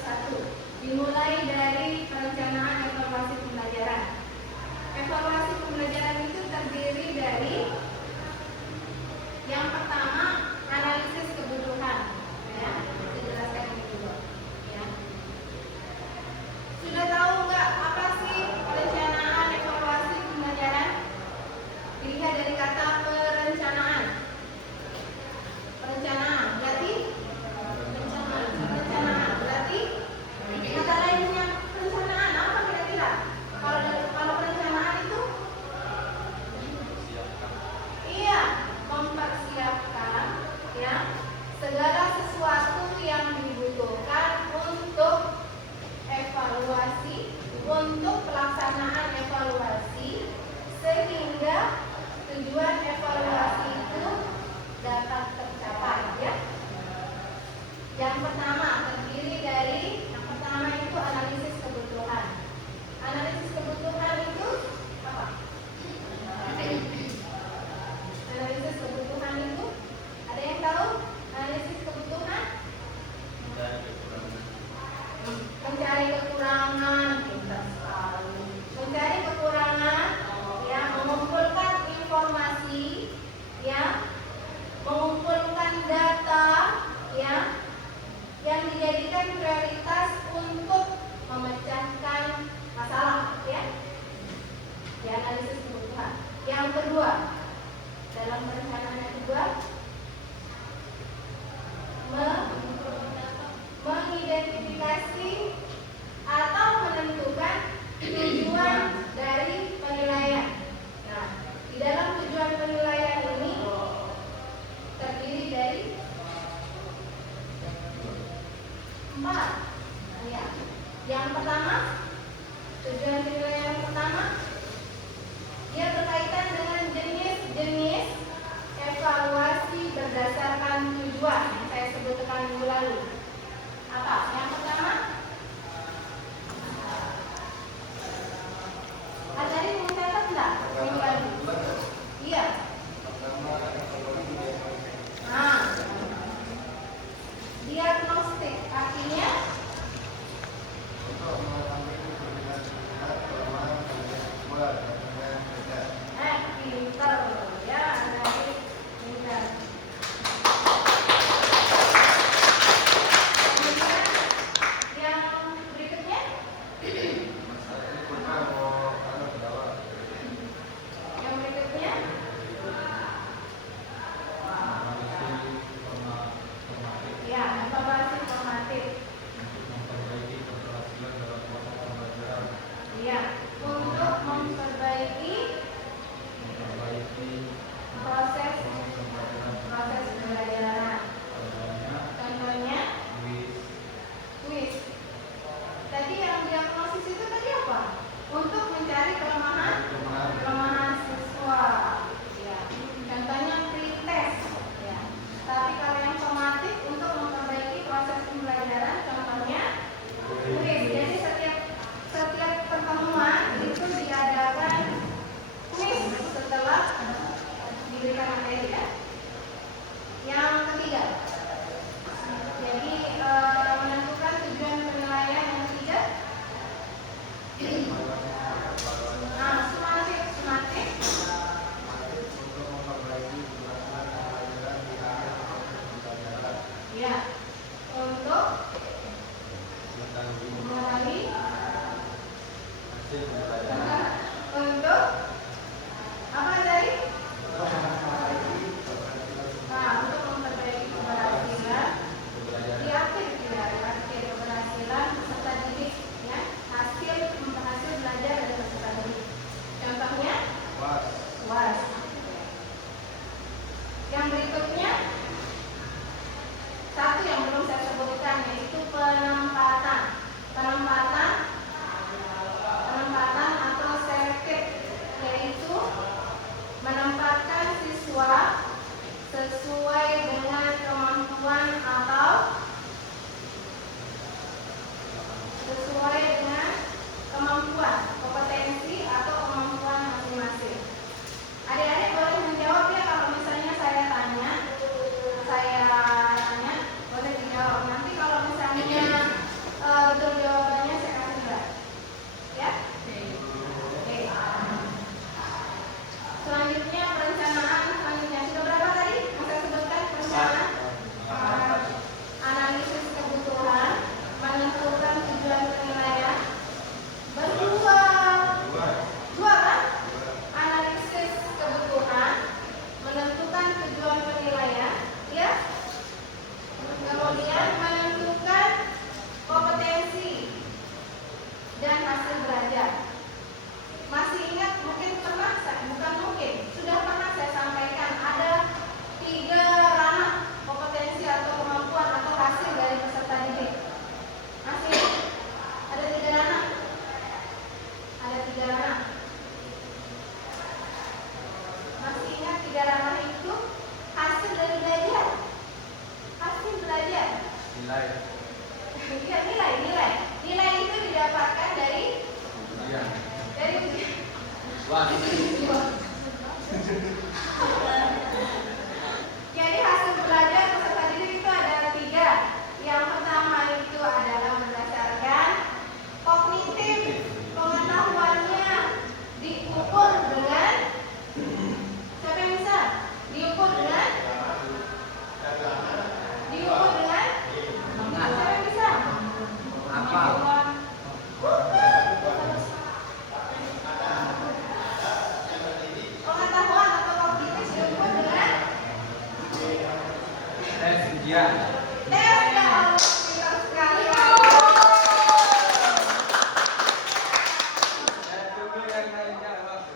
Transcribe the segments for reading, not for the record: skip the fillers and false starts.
satu. Dimulai dari perencanaan evaluasi pembelajaran. Evaluasi pembelajaran itu terdiri dari yang pertama analisis kebutuhan. Ya, saya jelaskan ini dulu. Ya. Sudah tahu nggak apa sih perencanaan evaluasi pembelajaran? Dilihat dari kata perencanaan. Perencanaan berarti kata lainnya perencanaan apa kira-kira? Kalau perencanaan itu iya, mempersiapkan ya segala sesuatu yang dibutuhkan untuk evaluasi, untuk pelaksanaan evaluasi sehingga tujuan evaluasi itu dapat tercapai ya. Yang pertama terdiri dari yang pertama itu analisis kebutuhan. Analisis kebutuhan itu apa? Analisis kebutuhan itu ada yang tahu? Analisis kebutuhan mencari kekurangan, pintar sekali. Mencari kekurangan, ya, mengumpulkan informasi, ya, mengumpulkan data, ya, yang dijadikan prioritas untuk memecahkan masalah, ya. Ya, analisis kebutuhan. Yang kedua, dalam perencanaan yang kedua, mengidentifikasi atau menentukan tujuan dari penilaian. Nah, di dalam tujuan penilaian ini terdiri dari 4. Ya. Yang pertama, tujuan penilaian yang pertama, dia berkaitan dengan jenis-jenis evaluasi berdasarkan tujuan yang saya sebutkan minggu lalu. Apa? Yang pertama, tadi mau catat enggak? Minggu lalu. Iya. Nah, diagnostik artinya pintar ya, dari pintar. Kemudian nilai. Nilai itu didapatkan dari ujian. Jadi hasil belajar peserta didik itu ada 3. Yang pertama itu adalah berdasarkan kognitif, pengetahuannya diukur dengan siapa yang bisa? Diukur dengan siapa yang bisa? Apa? Pengetahuan atau kognitif diukur dengan Tes ujian. tes. Ya Allah, pintar sekali. Tunggu yang lainnya waktu.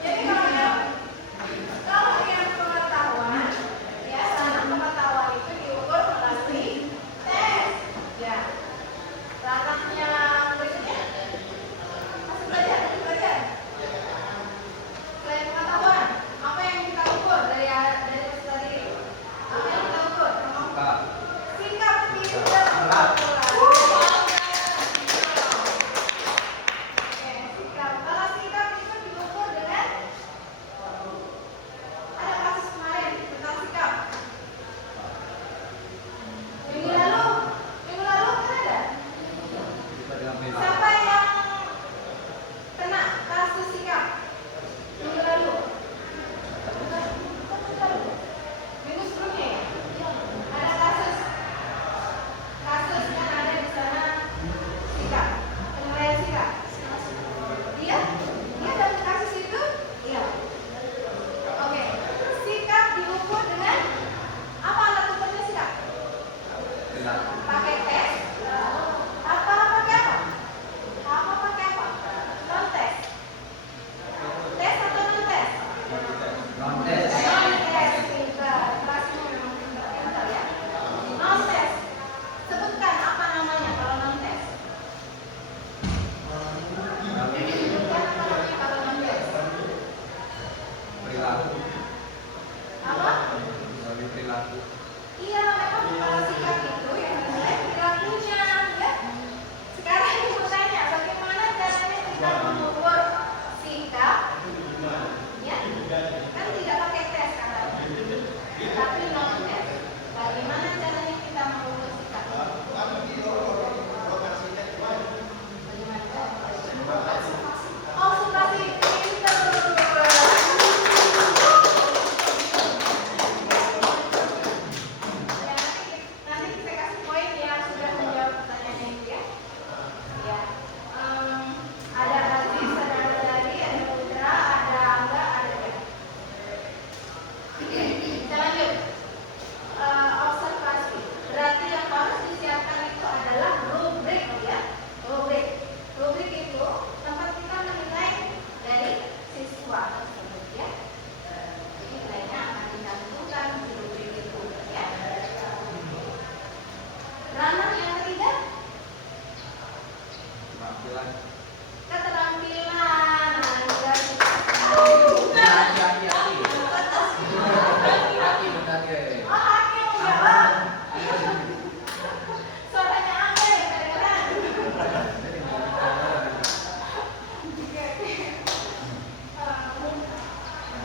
Jadi kalau yang pengetahuan, ya sangat pengetahuan itu diukur melalui tes. Ya, ranahnya berikutnya masih belajar. Selain pengetahuan, apa yang kita ukur dari peserta didik? Apa yang kita ukur? Sikap pintar. Sikap. Kalau sikap itu diukur dengan ada kasus kemarin tentang sikap. Minggu lalu kan ada. Siapa yang kena kasus sikap? Minggu lalu. Minggu sebelumnya ya? Ada kasus yang ada di sana sikap, penilaian sikap. Iya dalam kasus itu, iya. Oke, sikap diukur dengan apa alat ukurnya sikap? Pakai tes? Apa pakai apa? Non tes. Tes atau non tes? Non tes. Pintar. Kelasnya memang pintar ya. Non tes. Sebutkan apa namanya kalau non tes? Sebutkan apa namanya kalau non tes? Perilaku. Apa? Dari perilaku. Iya, memang kalau sikap itu yang dinilai perilakunya, ya. Sekarang ibu tanya, bagaimana caranya kita mengukur sikap? Ya, kan tidak pakai tes katanya, tapi non tes. Bagaimana caranya kita mengukur sikap? Observasi pintar. Nanti saya kasih poin yang sudah menjawab pertanyaannya itu ya. Ya, ada Aziz, ada Dari, ada Putra, ada Angga, ada Dek. Kita lanjut. Observasi. Berarti yang harus disiapkan itu adalah rubrik ya. Rubrik itu tempat kita menilai dari siswa tersebut ya. Jadi nilainya akan dicantumkan di rubrik itu ya. Ranah yang ketiga, Penampilan. keterampilan. Oh, Hakim menjawab. Suaranya Angga ya, kedengeran.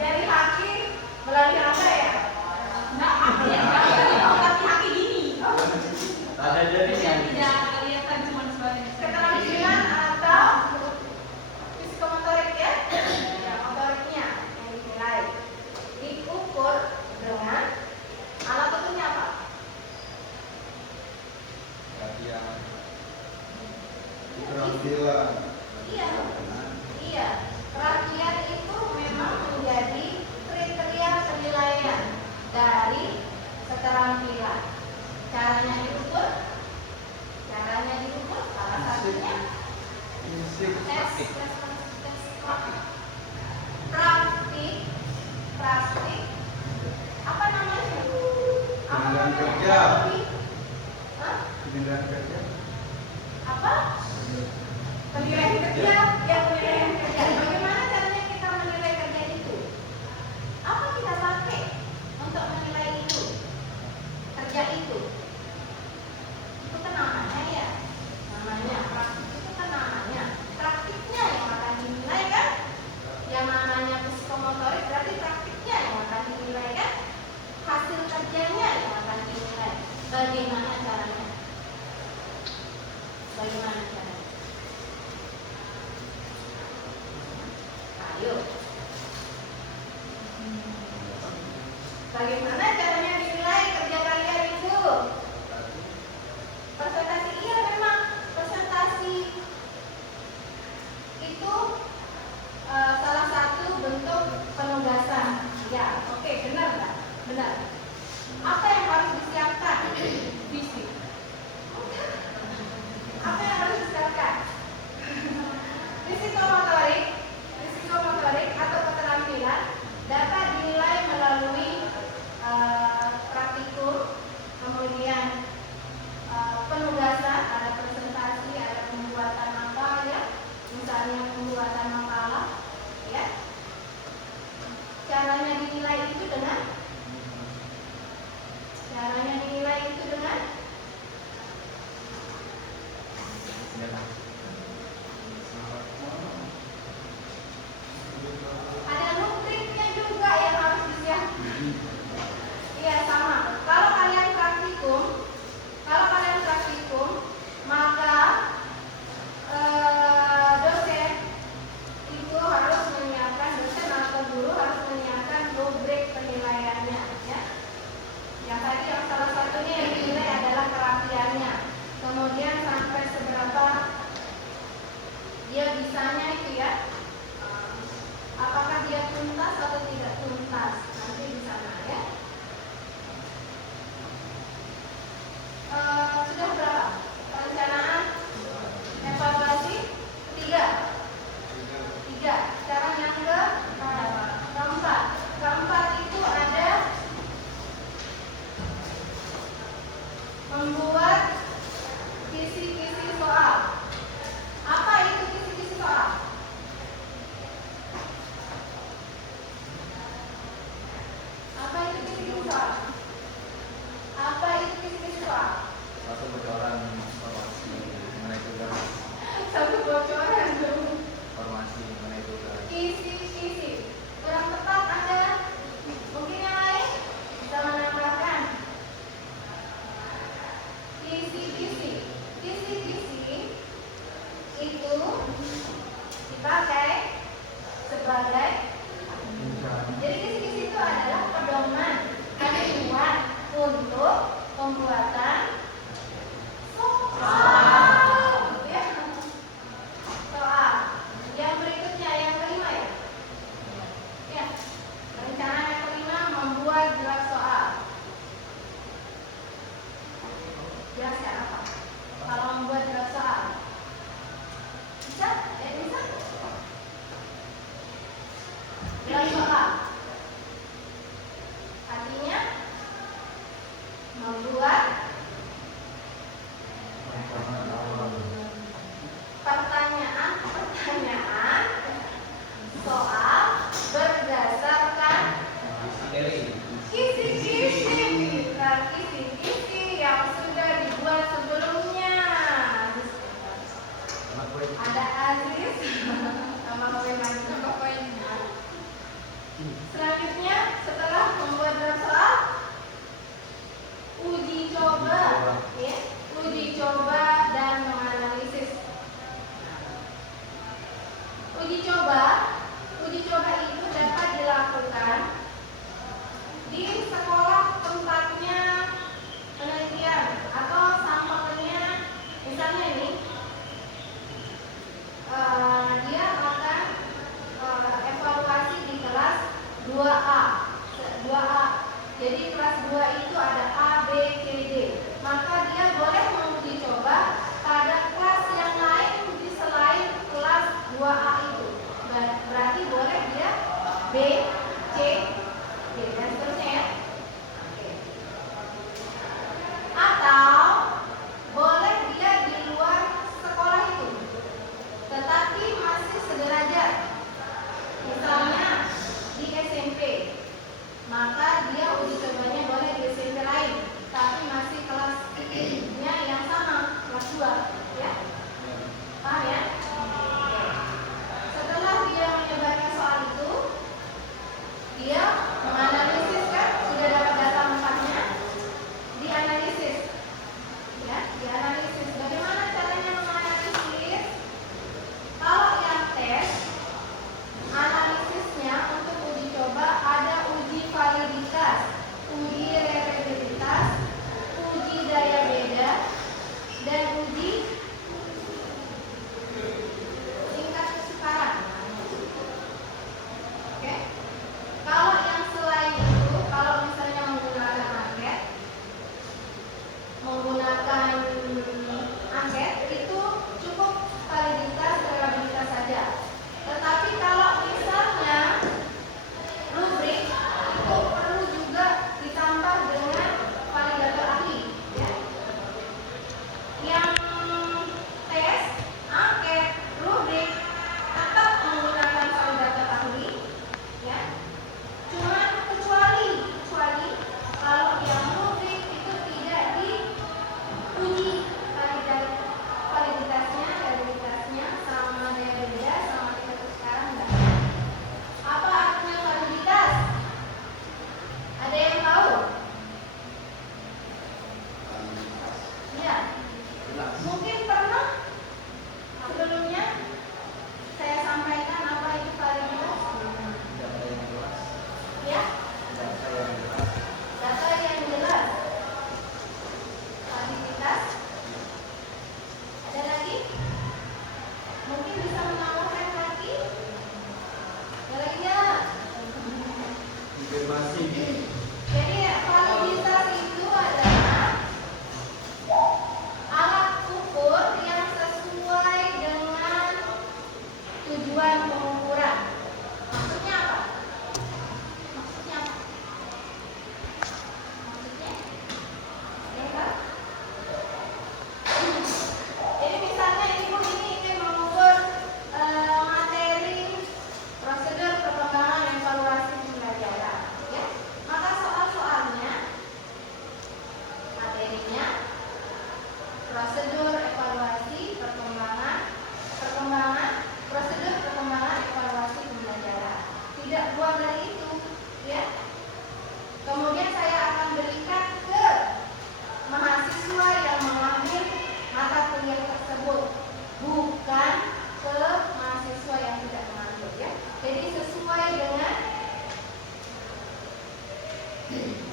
Dari Hakim melalui Angga ya. Enggak Hakim, tapi Hakim ini. Ada jadi yang tidak kelihatan cuma sebagai Keterampilan atau psikomotorik ya, motoriknya yang dinilai diukur dengan alat ukurnya apa? perhatian. Keterampilan. Iya. Perhatian itu memang menjadi kriteria penilaian dari keterampilan. Caranya diukur salah satunya Musik. tes praktik apa namanya? Penilaian kerja. Hah? Penilaian kerja. Apa? Penilaian kerja, ya penilaian kerja. Bagaimana caranya kita menilai kerja itu? Apa kita pakai? Bagaimana caranya dinilai kerja kalian itu? Presentasi, iya memang presentasi itu salah satu bentuk penugasan. Ya, oke, benar nggak? Benar. Apa yang harus disiapkan? Visi. Apa yang harus disiapkan? Psikomotorik atau keterampilan dapat dinilai melalui praktikum, kemudian penugasan, ada presentasi, ada pembuatan apa ya, misalnya pembuatan makalah, ya. Caranya dinilai itu dengan ada rubriknya juga yang harus disiapkan. Iya sama. Kalau kalian praktikum, maka dosen itu harus menyiapkan, dosen atau guru harus menyiapkan rubrik penilaiannya, ya. Yang tadi yang salah satunya yang dinilai adalah kerapiannya. Kemudian sampai seberapa dia bisanya itu ya. Apakah dia tuntas atau tidak tuntas? Nanti di sana ya. Sudah berapa? Perencanaan evaluasi tiga. Sekarang yang keempat itu ada membuat kisi-kisi soal. Apa itu kisi-kisi soal? Satu bocoran informasi mengenai tugas. Satu bocoran dong. Informasi mengenai tugas. Kisi-kisi. Kurang tepat Anda. Mungkin yang lain bisa menambahkan. Kisi-kisi. Kisi-kisi itu dipakai sebagai, jadi kisi-kisi itu adalah pedoman acuan untuk pembuatan soal. Ya. Soal. Yang berikutnya yang kelima ya. Ya. Rencana yang kelima membuat draft soal. Jelaskan apa? Kalau membuat draft soal. Bisa? Bisa? Draft soal. Artinya membuat pertanyaan soal berdasarkan kisi-kisi yang sudah dibuat sebelumnya. Ada Aziz sama poin-poinnya. Selanjutnya setelah membuat draft soal, uji coba, ya. Uji coba dan menganalisis. Uji coba itu dapat dilakukan di sekolah tempatnya penelitian atau sampelnya. Misalnya ini dia akan evaluasi di kelas 2A. Jadi kelas 2 itu ada A, B, C, D. Maka dia boleh menguji coba pada kelas yang lain di selain kelas 2A itu. Berarti boleh dia B, C, D dan seterusnya ya. Atau boleh dia di luar sekolah itu, tetapi masih sederajat. Misalnya di SMP, maka dia uji cobanya boleh di SMP lain, tapi masih kelasnya yang sama, kelas 2 ya. Paham ya? Setelah dia menyebarkan soal itu, dia menganalisis, kan sudah dapat data empatnya, dianalisis ya, dianalisis. Bagaimana caranya menganalisis? Kalau yang tes, analisisnya untuk uji coba ada uji validitas.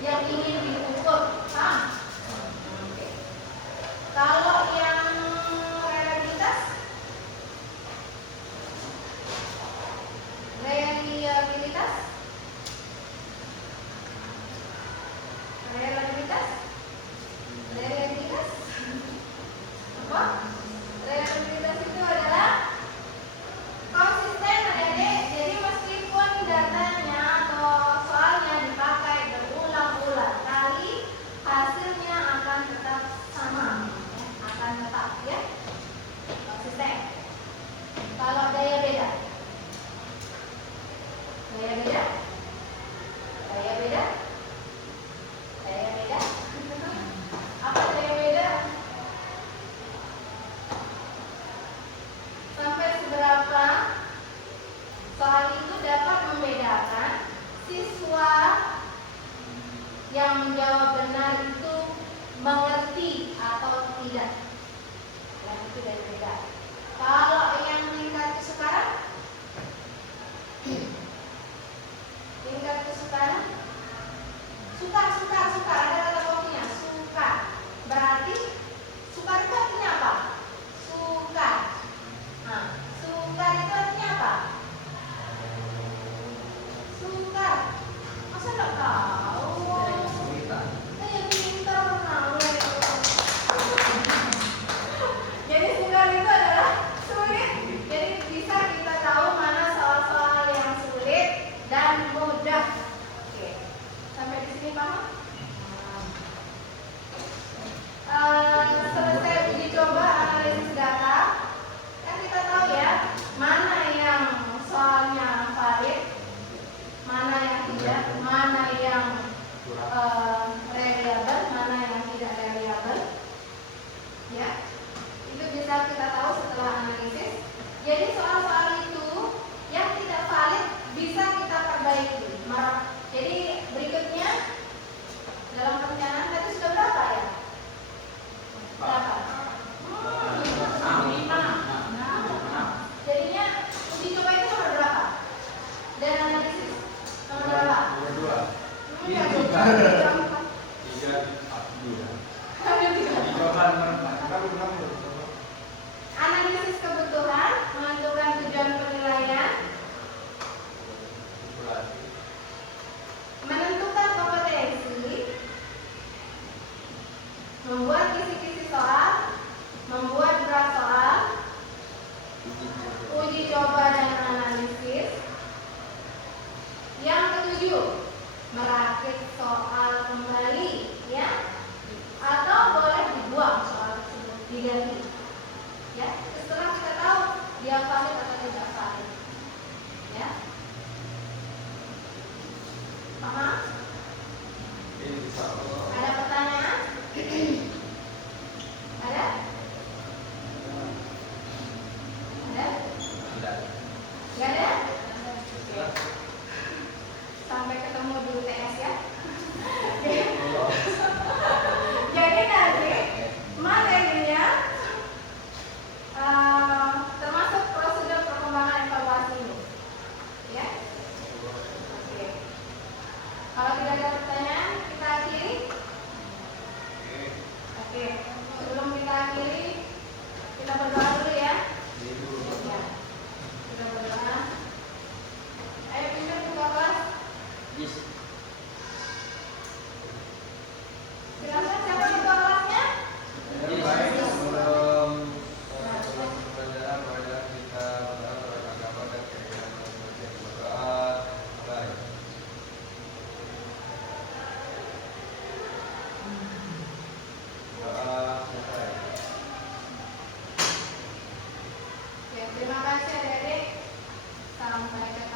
yang ingin diukur, paham? Oke. Kalau yang reliabilitas, reliabilitas, reliabilitas, reliabilitas, apa? Reliabilitas itu adalah konsisten, adik-adik. Jadi meskipun datanya atau soalnya dipakai berulang-ulang kali, hasilnya akan tetap sama, akan tetap ya konsisten. Kalau daya beda, daya beda, daya beda, daya beda. Apa daya beda? Sampai seberapa soal itu dapat membedakan siswa yang menjawab benar itu mengerti atau tidak. Yang itu dari beda. Kalau yang tingkat kesukaran, tingkat kesukaran, suka, ada kata kopinya, suka. Berarti suka itu artinya apa? Suka. Nah, suka itu artinya apa? Suka. Masa nggak tahu? Cerita. Pintar tahu. Jadi suka itu adalah sulit. Jadi bisa kita tahu mana soal-soal yang sulit dan mudah. Oke, sampai di sini paham? Selesai uji coba analisis data, kan kita tahu ya mana yang soalnya valid, mana yang tidak, mana yang reliable, mana yang tidak reliable. Ya, itu bisa kita tahu setelah analisis. Jadi soal-soal itu yang tidak valid bisa kita perbaiki. Jadi berikutnya dalam perencanaan tadi sudah berapa ya? Berapa? 5. Jadinya uji coba itu nomor berapa? Dan analisis nomor berapa? Nomor 2. Enggak, Ini nomor 4. 3 2. Ada 3. Jawaban nomor 4. Kamu berapa? Analisis kebutuhan, menentukan tujuan penilaian, menentukan kompetensi, membuat kisi-kisi soal, membuat draft soal, uji coba dan analisis. Yang ketujuh, merakit soal kembali, ya, atau boleh dibuang soal tersebut, diganti. Ya, setelah kita tahu dia valid atau tidak valid. Ya. Paham? Ini bisa. Ada pertanyaan? Ada? Ada? Tidak. Gak ada? Oke. Sampai ketemu di UTS ya. Jadi nanti materinya termasuk prosedur perkembangan evaluasi ini. Ya. Oke. Kalau tidak ada pertanyaan, kita akhiri. Oke. Sebelum kita akhiri, kita berdoa dulu ya. Ya. Kita berdoa. Ayo pindah buka kelas. Yes. Silakan siapa yang buka kelasnya? Baik, sebelum pelajaran kita agama dan keyakinan berdoa. Baik. Doa selesai. Oke, terima kasih adik-adik. Sampai ketemu.